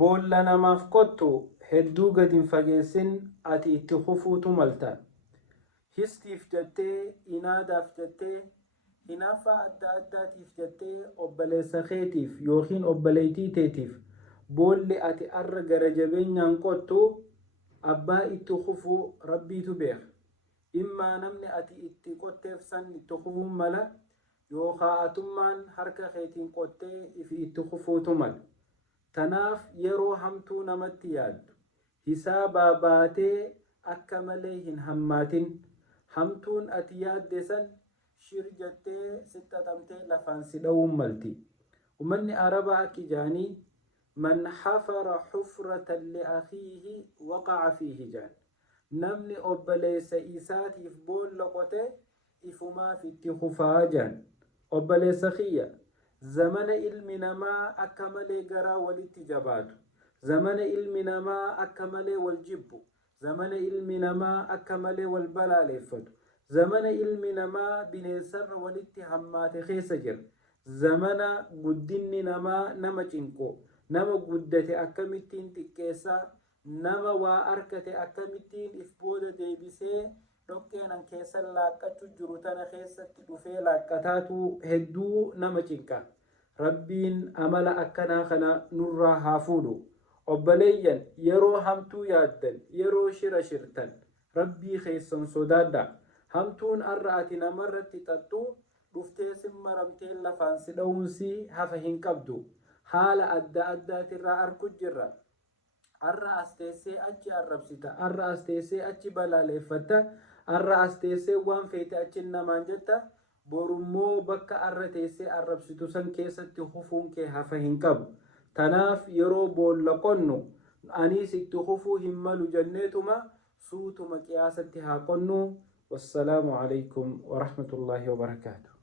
boolla namaaf qottu hedduu gad hin fageessin ati itti kufuutu malta. Histiif jettee, inaadaaf jettee, hinaaffaa adda addaatiif jettee obboleessa keetiif yookiin obboleettii teetiif boolli ati arra gara jabeenyaan qottu abbaa itti kufuu rabbiitu beeka. Immaa namni ati itti qotteef san itti kufuun mala yookaan atummaan harka keetiin qottee ifi itti kufuutu mala. Tanaaf yeroo hamtuu namatti yaaddu hisaabaa baatee akka malee hin hammaatin. Hamtuun ati yaadde san shir jettee sixxaxamtee lafaan si dha'uun malti. Ummanni Arabaa akki jaanii man hafara xufratan li'akhiihi waqaca fiihi jaan. Namni obboleessa isaatiif boolla qote ifumaaf itti kufaa jaan. Obboleessa kiyya zamana ilmi namaa akka malee garaa walitti jabaatu, zamana ilmi namaa akka malee wal jibbu, zamana ilmi namaa akka malee wal balaaleffatu, zamana ilmi namaa bineensarra walitti hammaate keessa jira, zamana guddinni namaa nama cinqu, nama guddate akkamittiin xiqqeessaa, nama waa arkate akkamittiin if booda deebisee dhoqqeenan keessa laaqqachuu jiru tana keessatti dhufee laaqqataatu hedduu nama cinqa. Rabbiin amala akkanaa kana nurraa haa fuudhu. Obboleeyyan yeroo hamtuu yaaddan, yeroo shira shirtan rabbii keessan sodaadha. Hamtuun arra ati namarratti xaxxu dhuftee simmaramtee lafaan si dha'uunsi hafa hin qabdu. Haala adda addaatirraa arku jirra. Arra as teessee achi arrabsita, arra as teessee achi balaaleffatta, arra as teessee waan feete achi namaan jetta. Borummoo bakka arra teessee arrabsitu san keessatti hufuun kee hafa hin qabu. Tanaaf yeroo boolla qonnu anis itti hufuu hin malu jenneetuma suutuma qiyaasatti haa qonnu. Wassalaamu alaykum wa rahmatullahi wa barakaatuh.